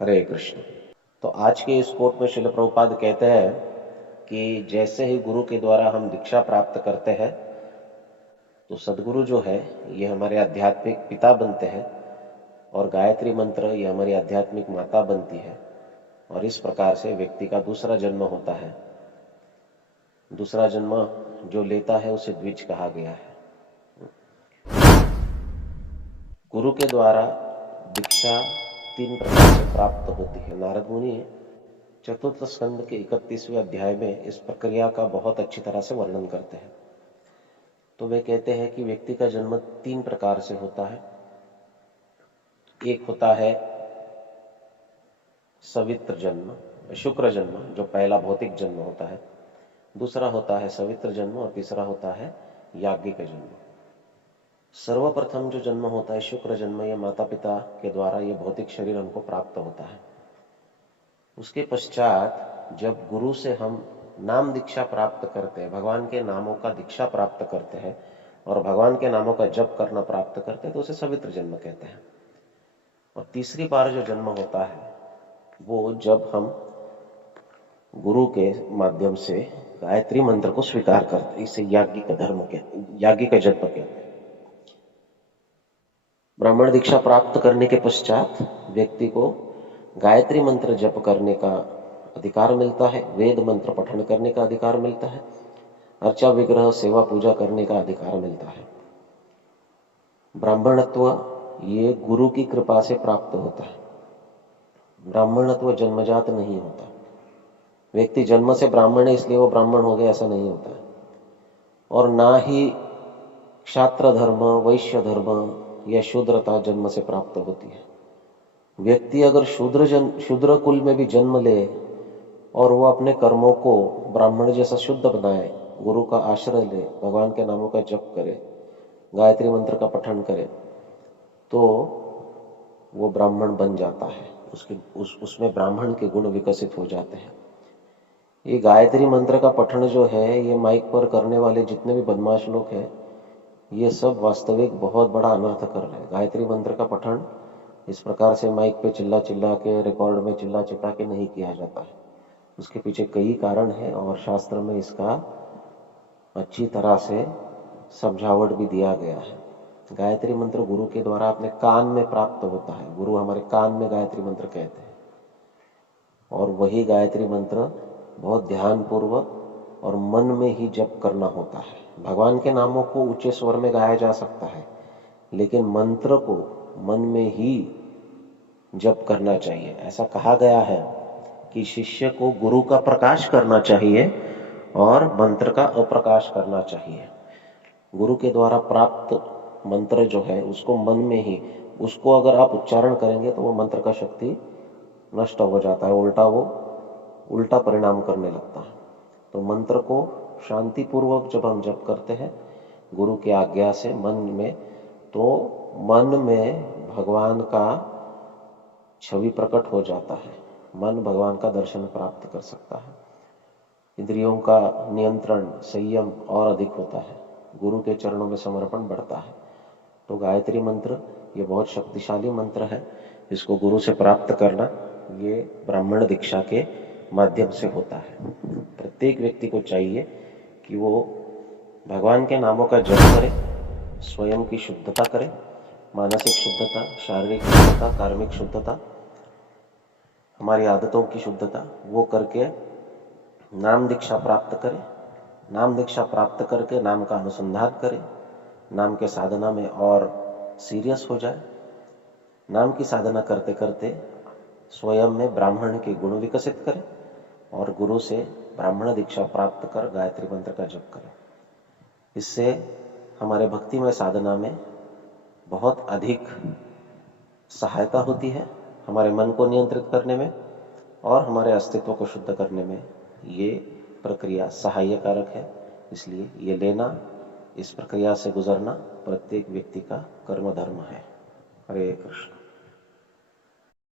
हरे कृष्ण। तो आज के इस कोट में श्रील प्रभुपाद कहते हैं कि जैसे ही गुरु के द्वारा हम दीक्षा प्राप्त करते हैं तो सदगुरु जो है ये हमारे आध्यात्मिक पिता बनते हैं और गायत्री मंत्र ये हमारी आध्यात्मिक माता बनती है और इस प्रकार से व्यक्ति का दूसरा जन्म होता है। दूसरा जन्म जो लेता है उसे द्विज कहा गया है। गुरु के द्वारा दीक्षा 3 प्रकार से प्राप्त होती है। नारद मुनि चतुर्थ स्कंद के 31वें अध्याय में इस प्रक्रिया का बहुत अच्छी तरह से वर्णन करते हैं। तो वे कहते हैं कि व्यक्ति का जन्म 3 प्रकार से होता है। एक होता है सवित्र जन्म, शुक्र जन्म, जो पहला भौतिक जन्म होता है। दूसरा होता है सवित्र जन्म और तीसरा होता है याज्ञिक जन्म। सर्वप्रथम जो जन्म होता है शुक्र जन्म, यह माता पिता के द्वारा यह भौतिक शरीर हमको प्राप्त होता है। उसके पश्चात जब गुरु से हम नाम दीक्षा प्राप्त करते हैं, भगवान के नामों का दीक्षा प्राप्त करते हैं और भगवान के नामों का जप करना प्राप्त करते हैं तो उसे सवित्र जन्म कहते हैं। और तीसरी बार जो जन्म होता है वो जब हम गुरु के माध्यम से गायत्री मंत्र को स्वीकार करते हैं। इसे याज्ञिक धर्म कहते हैं, याज्ञिक जप कहते हैं। ब्राह्मण दीक्षा प्राप्त करने के पश्चात व्यक्ति को गायत्री मंत्र जप करने का अधिकार मिलता है, वेद मंत्र पठन करने का अधिकार मिलता है, अर्चा विग्रह सेवा पूजा करने का अधिकार मिलता है। ब्राह्मणत्व ये गुरु की कृपा से प्राप्त होता है। ब्राह्मणत्व जन्मजात नहीं होता। व्यक्ति जन्म से ब्राह्मण है इसलिए वो ब्राह्मण हो गया, ऐसा नहीं होता है। और ना ही क्षात्र धर्म, वैश्य धर्म या शूद्रता जन्म से प्राप्त होती है। व्यक्ति अगर शूद्र कुल में भी जन्म ले और वो अपने कर्मों को ब्राह्मण जैसा शुद्ध बनाए, गुरु का आश्रय ले, भगवान के नामों का जप करे, गायत्री मंत्र का पठन करे, तो वो ब्राह्मण बन जाता है। उसमें ब्राह्मण के गुण विकसित हो जाते हैं। ये गायत्री मंत्र का पठन जो है, ये माइक पर करने वाले जितने भी बदमाश लोग हैं, ये सब वास्तविक बहुत बड़ा अनर्थ कर रहे हैं। गायत्री मंत्र का पठन इस प्रकार से माइक पे चिल्ला चिल्ला के, रिकॉर्ड में चिल्ला चिल्ला के नहीं किया जाता है। उसके पीछे कई कारण है और शास्त्र में इसका अच्छी तरह से समझावट भी दिया गया है। गायत्री मंत्र गुरु के द्वारा अपने कान में प्राप्त होता है। गुरु हमारे कान में गायत्री मंत्र कहते हैं और वही गायत्री मंत्र बहुत ध्यान पूर्वक और मन में ही जप करना होता है। भगवान के नामों को ऊंचे स्वर में गाया जा सकता है, लेकिन मंत्र को मन में ही जप करना चाहिए। ऐसा कहा गया है कि शिष्य को गुरु का प्रकाश करना चाहिए और मंत्र का अप्रकाश करना चाहिए। गुरु के द्वारा प्राप्त मंत्र जो है उसको मन में ही, उसको अगर आप उच्चारण करेंगे तो वो मंत्र का शक्ति नष्ट हो जाता है, वो उल्टा परिणाम करने लगता है। तो मंत्र को शांति पूर्वक जब हम जप करते हैं गुरु की आज्ञा से मन में, तो मन में भगवान का छवि प्रकट हो जाता है। मन भगवान का दर्शन प्राप्त कर सकता है। इंद्रियों का नियंत्रण, संयम और अधिक होता है। गुरु के चरणों में समर्पण बढ़ता है। तो गायत्री मंत्र ये बहुत शक्तिशाली मंत्र है। इसको गुरु से प्राप्त करना ये ब्राह्मण दीक्षा के माध्यम से होता है। प्रत्येक व्यक्ति को चाहिए कि वो भगवान के नामों का जप करे, स्वयं की शुद्धता करे, मानसिक शुद्धता, शारीरिक शुद्धता, कार्मिक शुद्धता, हमारी आदतों की शुद्धता, वो करके नाम दीक्षा प्राप्त करे। नाम दीक्षा प्राप्त करके नाम का अनुसंधान करे, नाम के साधना में और सीरियस हो जाए। नाम की साधना करते करते स्वयं में ब्राह्मण के गुण विकसित करे और गुरु से ब्राह्मण दीक्षा प्राप्त कर गायत्री मंत्र का जप करे। इससे हमारे भक्तिमय साधना में बहुत अधिक सहायता होती है, हमारे मन को नियंत्रित करने में और हमारे अस्तित्व को शुद्ध करने में ये प्रक्रिया सहाय्य कारक है। इसलिए ये लेना, इस प्रक्रिया से गुजरना प्रत्येक व्यक्ति का कर्म धर्म है। हरे कृष्ण।